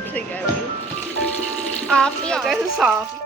सही कह रही हो। आप भी आओ। कैसे साफ।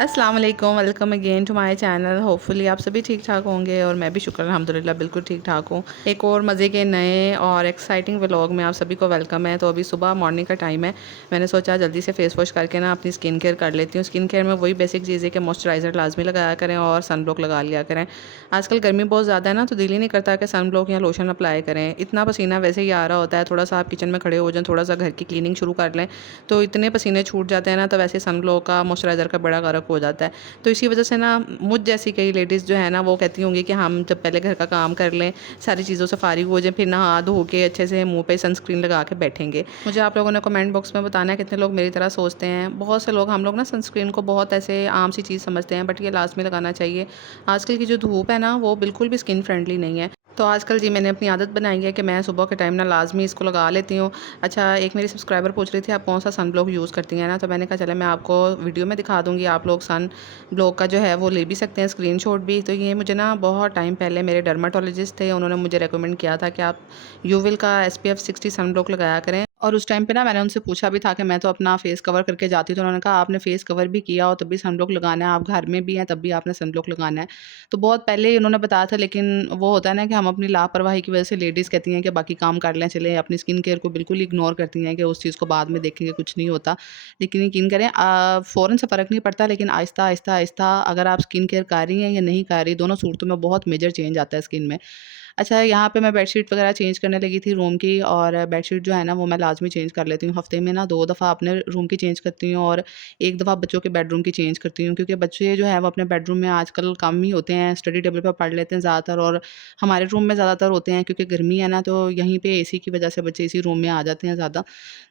अस्सलाम वालेकुम, welcome again to my channel. Hopefully आप सभी ठीक ठाक होंगे और मैं भी शुक्र अल्हम्दुलिल्लाह बिल्कुल ठीक ठाक हूँ। एक और मज़े के नए और एक्साइटिंग व्लॉग में आप सभी को वेलकम है। तो अभी सुबह मॉर्निंग का टाइम है। मैंने सोचा जल्दी से फेस वॉश करके ना अपनी स्किन केयर कर लेती हूँ। स्किन केयर में वही बेसिक चीज़ है कि मॉइस्चराइज़र लाजमी लगाया करें और सन ब्लॉक लगा लिया करें। आजकल गर्मी बहुत ज़्यादा है ना, तो दिल ही नहीं करता कि सन ब्लॉक या लोशन अप्लाई करें। इतना पसीना वैसे ही आ रहा होता है, थोड़ा सा आप किचन में खड़े हो जाएं, थोड़ा सा घर की क्लीनिंग शुरू कर लें तो इतने पसीने छूट जाते हैं ना, तो वैसे सन ब्लॉक का मॉइस्चराइज़र का बड़ा फ़र्क हो जाता है। तो इसी वजह से ना मुझ जैसी कई लेडीज़ जो है ना वो कहती होंगी कि हम जब पहले घर का काम कर लें, सारी चीज़ों से फारिग हो जाएं, फिर नहा धो के अच्छे से मुंह पे सनस्क्रीन लगा के बैठेंगे। मुझे आप लोगों ने कमेंट बॉक्स में बताना है कितने लोग मेरी तरह सोचते हैं। बहुत से लोग, हम लोग ना सनस्क्रीन को बहुत ऐसे आम सी चीज़ समझते हैं, बट ये लाजमी लगाना चाहिए। आजकल की जो धूप है ना वो बिल्कुल भी स्किन फ्रेंडली नहीं है। तो आजकल जी मैंने अपनी आदत बनाई है कि मैं सुबह के टाइम ना लाजमी इसको लगा लेती हूँ। अच्छा, एक मेरी सब्सक्राइबर पूछ रही थी आप कौन सा सन ब्लॉक यूज़ करती हैं ना, तो मैंने कहा चले मैं आपको वीडियो में दिखा दूँगी। आप लोग सन ब्लॉक का जो है वो ले भी सकते हैं स्क्रीनशॉट भी। तो ये मुझे ना बहुत टाइम पहले मेरे डर्माटोलॉजिस्ट थे, उन्होंने मुझे रेकमेंड किया था कि आप यूविल का SPF 60 सन ब्लॉक लगाया करें। और उस टाइम पे ना मैंने उनसे पूछा भी था कि मैं तो अपना फेस कवर करके जाती हूँ, तो उन्होंने कहा आपने फेस कवर भी किया हो तब भी सन ब्लॉक लगाना है, आप घर में भी हैं तब भी आपने सन ब्लॉक लगाना है। तो बहुत पहले ही उन्होंने बताया था, लेकिन वो होता है ना कि हम अपनी लापरवाही की वजह से लेडीज़ कहती हैं कि बाकी काम कर लें, चलें, अपनी स्किन केयर को बिल्कुल इग्नोर करती हैं कि उस चीज़ को बाद में देखेंगे, कुछ नहीं होता। लेकिन यकीन करें फ़ौरन से फ़र्क नहीं पड़ता, लेकिन आहिस्ता आहिस्ता आहिस्ता अगर आप स्किन केयर कर रही हैं या नहीं कर रही, दोनों सूरतों में बहुत मेजर चेंज आता है स्किन में। अच्छा, यहाँ पे मैं बेडशीट वगैरह चेंज करने लगी थी रूम की, और बेडशीट जो है ना वो मैं लाज़मी चेंज कर लेती हूँ। हफ़्ते में ना 2 दफ़ा अपने रूम की चेंज करती हूँ और 1 दफ़ा बच्चों के बेडरूम की चेंज करती हूँ, क्योंकि बच्चे जो है वो अपने बेडरूम में आजकल कम ही होते हैं, स्टडी टेबल पे पढ़ लेते हैं ज़्यादातर, और हमारे रूम में ज़्यादातर होते हैं क्योंकि गर्मी है ना, तो यहीं पे एसी की वज़ह से बच्चे इसी रूम में आ जाते हैं ज़्यादा।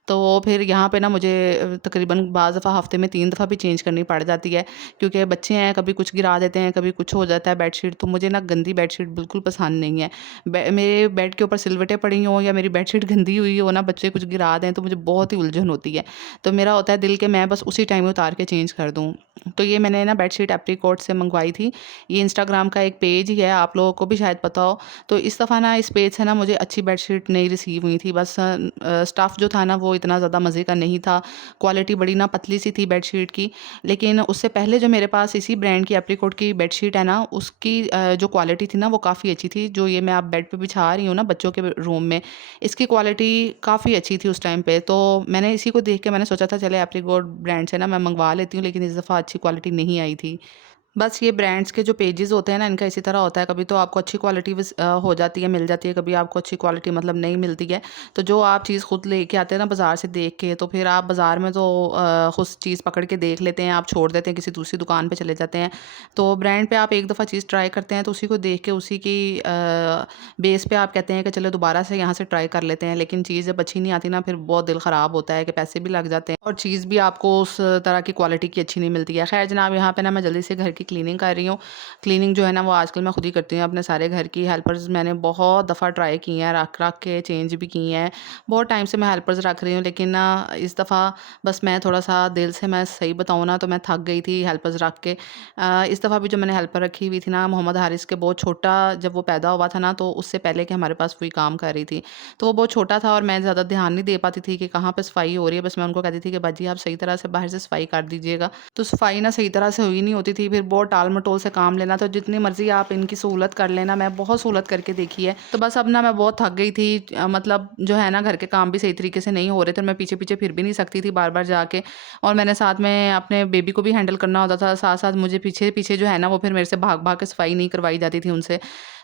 तो फिर यहाँ पे ना मुझे तकरीबन बाज़ दफ़ा हफ़्ते में 3 दफ़ा भी चेंज करनी पड़ जाती है, क्योंकि बच्चे हैं, कभी कुछ गिरा देते हैं, कभी कुछ हो जाता है बेडशीट। तो मुझे ना गंदी बेडशीट बिल्कुल पसंद नहीं है। मेरे बेड के ऊपर सिलवटें पड़ी हों या मेरी बेडशीट गंदी हुई हो ना, बच्चे कुछ गिरा दें, तो मुझे बहुत ही उलझन होती है। तो मेरा होता है दिल कि मैं बस उसी टाइम उतार के चेंज कर दूँ। तो ये मैंने ना बेडशीट एप्रीकॉट से मंगवाई थी। ये इंस्टाग्राम का एक पेज ही है, आप लोगों को भी शायद पता हो। तो इस दफ़ा ना इस पेज से ना मुझे अच्छी बेडशीट नहीं रिसीव हुई थी। बस स्टफ़ जो था ना वो इतना ज़्यादा मज़े का नहीं था। क्वालिटी बड़ी ना पतली सी थी बेडशीट की। लेकिन उससे पहले जो मेरे पास इसी ब्रांड की एप्रीकॉट की बेडशीट है ना, उसकी जो क्वालिटी थी ना वो काफ़ी अच्छी थी। जो ये मैं अब बेड पे बिछा रही हूँ ना बच्चों के रूम में, इसकी क्वालिटी काफ़ी अच्छी थी उस टाइम पे। तो मैंने इसी को देख के मैंने सोचा था चले एप्रीकॉट ब्रांड से ना मैं मंगवा लेती हूँ, लेकिन इस दफ़ा अच्छी क्वालिटी नहीं आई थी। बस ये ब्रांड्स के जो पेजेज़ होते हैं ना, इनका इसी तरह होता है, कभी तो आपको अच्छी क्वालिटी हो जाती है, मिल जाती है, कभी आपको अच्छी क्वालिटी मतलब नहीं मिलती है। तो जो आप चीज़ खुद लेके आते हैं ना बाज़ार से देख के, तो फिर आप बाज़ार में तो खुद चीज़ पकड़ के देख लेते हैं, आप छोड़ देते हैं, किसी दूसरी दुकान पे चले जाते हैं। तो ब्रांड पे आप एक दफ़ा चीज़ ट्राई करते हैं, तो उसी को देख के उसी की बेस पे आप कहते हैं कि चलो दोबारा से यहाँ से ट्राई कर लेते हैं। लेकिन चीज़ जब अच्छी नहीं आती ना, फिर बहुत दिल ख़राब होता है कि पैसे भी लग जाते हैं और चीज़ भी आपको उस तरह की क्वालिटी की अच्छी नहीं मिलती है। ख़ैर जनाब, यहाँ पे ना मैं जल्दी से घर की क्लीनिंग कर रही हूँ। क्लीनिंग जो है ना वो आजकल मैं खुद ही करती हूँ। अपने सारे घर की हेल्पर्स मैंने बहुत दफ़ा ट्राई की हैं, रख के चेंज भी की हैं। बहुत टाइम से मैं हेल्पर्स रख रही हूँ, लेकिन ना इस दफ़ा बस मैं थोड़ा-सा दिल से, मैं सही बताऊँ ना, तो मैं थक गई थी हेल्पर्स रख के। इस दफ़ा भी जो मैंने हेल्पर रखी हुई थी ना, मोहम्मद हारिस के बहुत छोटा जब वो पैदा हुआ था ना, तो उससे पहले कि हमारे पास वही काम कर रही थी। तो वो बहुत छोटा था और मैं ज़्यादा ध्यान नहीं दे पाती थी कि कहाँ पे सफाई हो रही है। बस मैं उनको कहती थी कि बाजी आप सही तरह से बाहर से सफाई कर दीजिएगा। तो सफाई ना सही तरह से हुई नहीं होती थी, फिर बहुत टाल-मटोल से काम लेना। तो जितनी मर्ज़ी आप इनकी सहूलत कर लेना, मैं बहुत सहूलत करके देखी है। तो बस अब ना मैं बहुत थक गई थी। मतलब जो है ना घर के काम भी सही तरीके से नहीं हो रहे थे, मैं पीछे-पीछे फिर भी नहीं सकती थी बार-बार जाके, और मैंने साथ में अपने बेबी को भी हैंडल करना होता था। साथ-साथ मुझे पीछे-पीछे जो है ना वो फिर मेरे से भाग-भाग के सफाई नहीं करवाई जाती थी उनसे।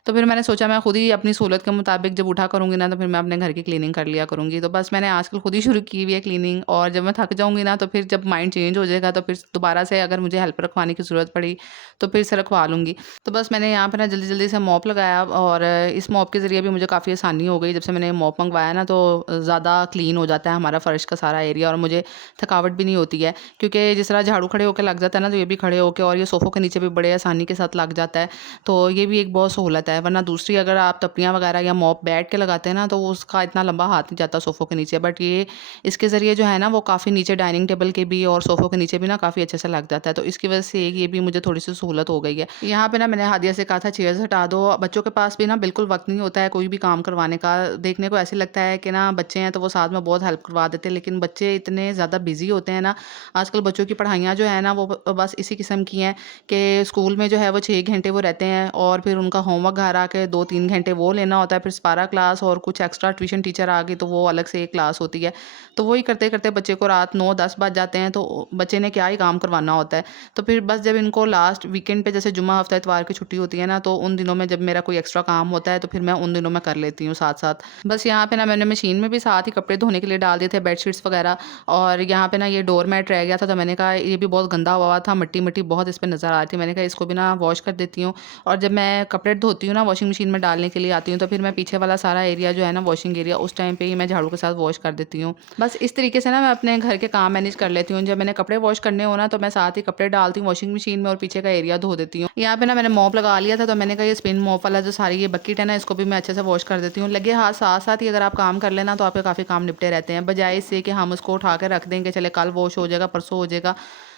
तो फिर मैंने सोचा मैं खुद ही अपनी सहूलत के मुताबिक जब उठा करूँगी ना, तो फिर मैं अपने घर की क्लीनिंग कर लिया करूँगी। तो बस मैंने आजकल खुद ही शुरू की हुई है क्लीनिंग, और जब मैं थक जाऊँगी ना, तो फिर जब माइंड चेंज हो जाएगा तो फिर दोबारा से अगर मुझे हेल्प रखवाने की ज़रूरत पड़ी तो फिर से रखवा लूँगी। तो बस मैंने यहाँ पे ना जल्दी-जल्दी से मॉप लगाया, और इस मॉप के ज़रिए भी मुझे काफ़ी आसानी हो गई। जब से मैंने मॉप मंगवाया ना, तो ज़्यादा क्लीन हो जाता है हमारा फ़र्श का सारा एरिया, और मुझे थकावट भी नहीं होती है। क्योंकि जिस तरह झाड़ू खड़े होके लग जाता है ना, तो ये भी खड़े होके, और ये सोफ़ों के नीचे भी बड़े आसानी के साथ लग जाता है। तो ये भी एक बहुत सहूलत है। वरना दूसरी अगर आप तपियाँ वगैरह या मॉप बैठ के लगाते हैं ना, तो वो उसका इतना लंबा हाथ नहीं जाता सोफ़ों के नीचे। बट ये इसके ज़रिए जो है ना वो काफ़ी नीचे डाइनिंग टेबल के भी और सोफ़ों के नीचे भी ना काफ़ी अच्छे से लग जाता है। तो इसकी वज़ह से ये भी मुझे थोड़ी सी सहूलत हो गई है। यहाँ पे ना मैंने हादिया से कहा था चेयर्स हटा दो। बच्चों के पास भी ना बिल्कुल वक्त नहीं होता है कोई भी काम करवाने का। देखने को ऐसे लगता है कि ना बच्चे हैं तो वो साथ में बहुत हेल्प करवा देते हैं, लेकिन बच्चे इतने ज़्यादा बिजी होते हैं ना। आजकल बच्चों की पढ़ाइयाँ जो है ना वो बस इसी किस्म की हैं कि स्कूल में जो है वो 6 घंटे वो रहते हैं और फिर उनका होमवर्क घर आके 2-3 घंटे वो लेना होता है, फिर स्पारा क्लास और कुछ एक्स्ट्रा ट्यूशन टीचर आ गई तो वो अलग से एक क्लास होती है। तो वही करते करते बच्चे को रात 9-10 बज जाते हैं, तो बच्चे ने क्या ही काम करवाना होता है। तो फिर बस जब इनको लास्ट वीकेंड पे जैसे जुम्मा हफ्ता इतवार की छुट्टी होती है ना, तो उन दिनों में जब मेरा कोई एक्स्ट्रा काम होता है तो फिर मैं उन दिनों में कर लेती हूँ साथ साथ। बस यहाँ पे ना मैंने मशीन में भी साथ ही कपड़े धोने के लिए डाल दिए थे, बेडशीट्स वगैरह। और यहाँ पे ना ये डोर मैट रह गया था, तो मैंने कहा ये भी बहुत गंदा हुआ था, मिट्टी मिट्टी बहुत इस पर नज़र आ रही थी। मैंने कहा इसको भी ना वॉश कर देती हूँ। और जब मैं कपड़े धोती हूँ ना वॉशिंग मशीन में डालने के लिए आती हूँ, तो फिर मैं पीछे वाला सारा एरिया जो है ना वॉशिंग एरिया उस टाइम पे ही मैं झाड़ू के साथ वॉश कर देती हूँ। बस इस तरीके से ना मैं अपने घर के काम मैनेज कर लेती हूँ। जब मैंने कपड़े वॉश करने हो ना तो मैं साथ ही कपड़े डालती हूँ वॉशिंग मशीन में और पीछे का एरिया धो देती हूँ। यहाँ पे ना मैंने मॉप लगा लिया था, तो मैंने कहा ये स्पिन मॉप वाला जो सारी ये बकेट है ना इसको भी मैं अच्छे से वॉश कर देती हूँ। लगे हाथ साथ साथ ही अगर आप काम कर लेना तो आपके काफ़ी काम निपटे रहते हैं, बजाय इससे कि हम उसको उठा के रख देंगे चले कल वॉश हो जाएगा परसों हो जाएगा।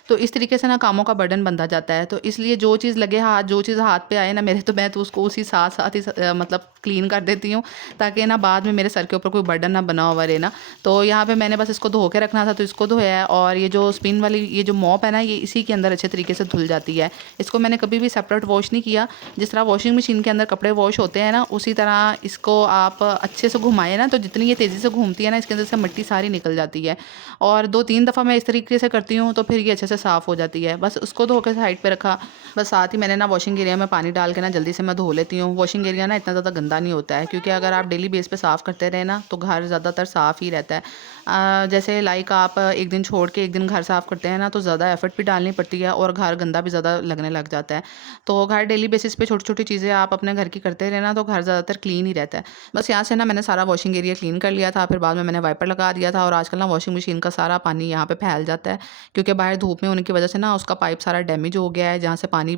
तो इस तरीके से ना कामों का बर्डन बनता जाता है। तो इसलिए जो चीज़ लगे हाथ, जो चीज़ हाथ पे आए ना मेरे, तो मैं तो उसको उसी साथ साथ ही मतलब क्लीन कर देती हूँ, ताकि ना बाद में मेरे सर के ऊपर कोई बर्डन ना बना हुआ रहे ना। तो यहाँ पे मैंने बस इसको धो के रखना था तो इसको धोया है। और ये जो स्पिन वाली ये जो मॉप है ना ये इसी के अंदर अच्छे तरीके से धुल जाती है। इसको मैंने कभी भी सेपरेट वॉश नहीं किया। जिस तरह वॉशिंग मशीन के अंदर कपड़े वॉश होते हैं ना उसी तरह इसको आप अच्छे से घुमाएं ना, तो जितनी ये तेज़ी से घूमती है ना इसके अंदर से मिट्टी सारी निकल जाती है। और 2-3 दफ़ा मैं इस तरीके से करती हूँ तो फिर ये अच्छे से साफ़ हो जाती है। बस उसको धो के साइड पे रखा। बस साथ ही मैंने ना वॉशिंग एरिया में पानी डाल के ना जल्दी से मैं धो लेती हूँ। वॉशिंग एरिया ना इतना ज़्यादा गंदा नहीं होता है, क्योंकि अगर आप डेली बेस पे साफ़ करते रहे ना तो घर ज़्यादातर साफ़ ही रहता है। जैसे लाइक आप एक दिन छोड़ के एक दिन घर साफ़ करते हैं ना तो ज़्यादा एफर्ट भी डालनी पड़ती है और घर गंदा भी ज़्यादा लगने लग जाता है। तो घर डेली बेसिस पे छोटी छोटी चीज़ें आप अपने घर की करते रहे ना तो घर ज़्यादातर क्लीन ही रहता है। बस यहाँ से ना मैंने सारा वॉशिंग एरिया क्लीन कर लिया था, फिर बाद में मैंने वाइपर लगा दिया था। और आजकल ना वॉशिंग मशीन का सारा पानी यहाँ पे फैल जाता है, क्योंकि बाहर धूप में होने की वजह से ना उसका पाइप सारा डैमेज हो गया है। जहाँ से पानी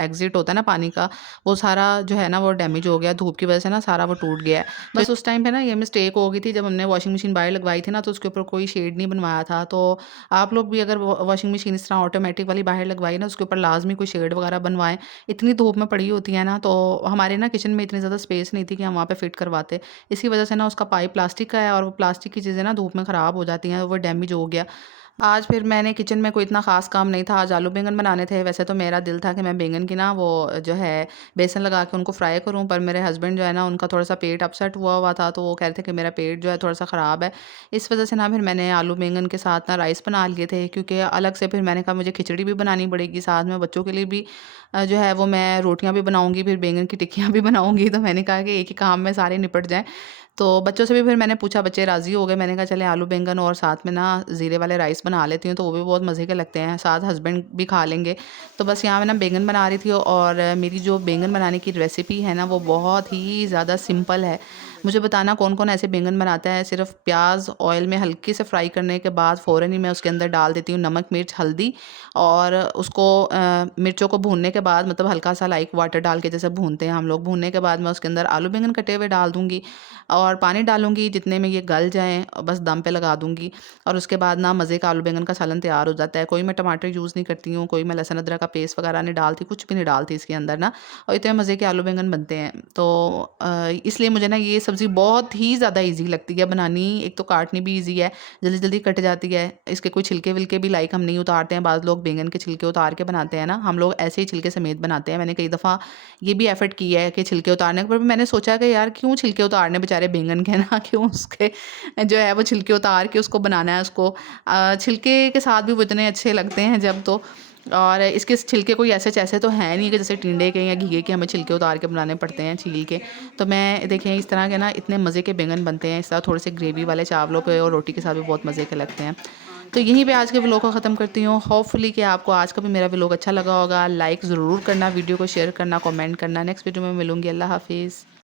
एग्जिट होता है ना पानी का, वो सारा जो है ना वो डैमेज हो गया, धूप की वजह से ना सारा वो टूट गया है। बस उस टाइम पे ना ये मिस्टेक हो गई थी, जब हमने वॉशिंग मशीन बाहर लगवाई थी ना तो उसके ऊपर कोई शेड नहीं बनवाया था। तो आप लोग भी अगर वॉशिंग मशीन इस तरह ऑटोमेटिक वाली बाहर लगवाई ना उसके ऊपर लाजमी कोई शेड वगैरह बनवाएं। इतनी धूप में पड़ी होती है ना, तो हमारे ना किचन में इतनी ज़्यादा स्पेस नहीं थी कि हम वहाँ पे फिट करवाते। इसी वजह से ना उसका पाइप प्लास्टिक का है और वो प्लास्टिक की चीज़ें ना धूप में ख़राब हो जाती हैं, वो डैमेज हो गया। आज फिर मैंने किचन में कोई इतना ख़ास काम नहीं था, आज आलू बैंगन बनाने थे। वैसे तो मेरा दिल था कि मैं बैंगन की ना वो जो है बेसन लगा के उनको फ्राई करूं, पर मेरे हस्बैंड जो है ना उनका थोड़ा सा पेट अपसेट हुआ हुआ था, तो वो कह रहे थे कि मेरा पेट जो है थोड़ा सा ख़राब है। इस वजह से ना फिर मैंने आलू बैंगन के साथ ना राइस बना लिए थे, क्योंकि अलग से फिर मैंने कहा मुझे खिचड़ी भी बनानी पड़ेगी, साथ में बच्चों के लिए भी जो है वो मैं रोटियां भी बनाऊंगी, फिर बैंगन की टिक्कियाँ भी बनाऊंगी। तो मैंने कहा कि एक ही काम में सारे निपट जाएँ। तो बच्चों से भी फिर मैंने पूछा, बच्चे राज़ी हो गए। मैंने कहा चले आलू बैंगन और साथ में ना ज़ीरे वाले राइस बना लेती हूँ, तो वो भी बहुत मज़े के लगते हैं, साथ हस्बैंड भी खा लेंगे। तो बस यहाँ मैं ना बैंगन बना रही थी, और मेरी जो बैंगन बनाने की रेसिपी है ना वो बहुत ही ज़्यादा सिंपल है। मुझे बताना कौन कौन ऐसे बैंगन बनाता है। सिर्फ प्याज ऑयल में हल्के से फ्राई करने के बाद फ़ौरन ही मैं उसके अंदर डाल देती हूँ नमक मिर्च हल्दी, और उसको मिर्चों को भूनने के बाद मतलब हल्का सा लाइक वाटर डाल के जैसे भूनते हैं हम लोग, भूनने के बाद मैं उसके अंदर आलू बैंगन कटे हुए डाल दूँगी और पानी डालूँगी जितने में ये गल जाएँ, बस दम पे लगा दूँगी। और उसके बाद ना मज़े का आलू बैंगन का सालन तैयार हो जाता है। कोई मैं टमाटर यूज़ नहीं करती हूँ, कोई मैं लहसुन अदरक का पेस्ट वगैरह नहीं डालती, कुछ भी नहीं डालती इसके अंदर ना, और इतने मज़े के आलू बैंगन बनते हैं। तो इसलिए मुझे ना ये सब्ज़ी बहुत ही ज़्यादा ईज़ी लगती है बनानी। एक तो काटनी भी ईज़ी है, जल्दी-जल्दी कट जाती है। इसके कोई छिलके-विलके भी लाइक हम नहीं उतारते हैं। बाज़ लोग बैंगन के छिलके उतार के बनाते हैं ना, हम लोग ऐसे ही छिलके समेत बनाते हैं। मैंने कई दफ़ा ये भी एफ़र्ट किया है कि छिलके उतारने पर भी मैंने सोचा कि यार क्यों छिलके उतारने बेचारे बैंगन के ना, क्यों उसके जो है वो छिलके उतार के उसको बनाना है उसको। छिलके के साथ भी वो इतने अच्छे लगते हैं जब तो। और इसके छिलके कोई ऐसे तो हैं नहीं कि जैसे टिंडे के या घिये के हमें छिलके उतार के बनाने पड़ते हैं छील के। तो मैं देखें इस तरह के ना इतने मज़े के बैंगन बनते हैं, इस तरह थोड़े से ग्रेवी वाले चावलों के और रोटी के साथ भी बहुत मज़े के लगते हैं। तो यहीं पे आज के व्लॉग को ख़त्म करती हूँ। होपफुली कि आपको आज का भी मेरा व्लॉग अच्छा लगा होगा। लाइक ज़रूर करना, वीडियो को शेयर करना, कमेंट करना। नेक्स्ट वीडियो में मिलूँगी। अल्लाह हाफ़िज़।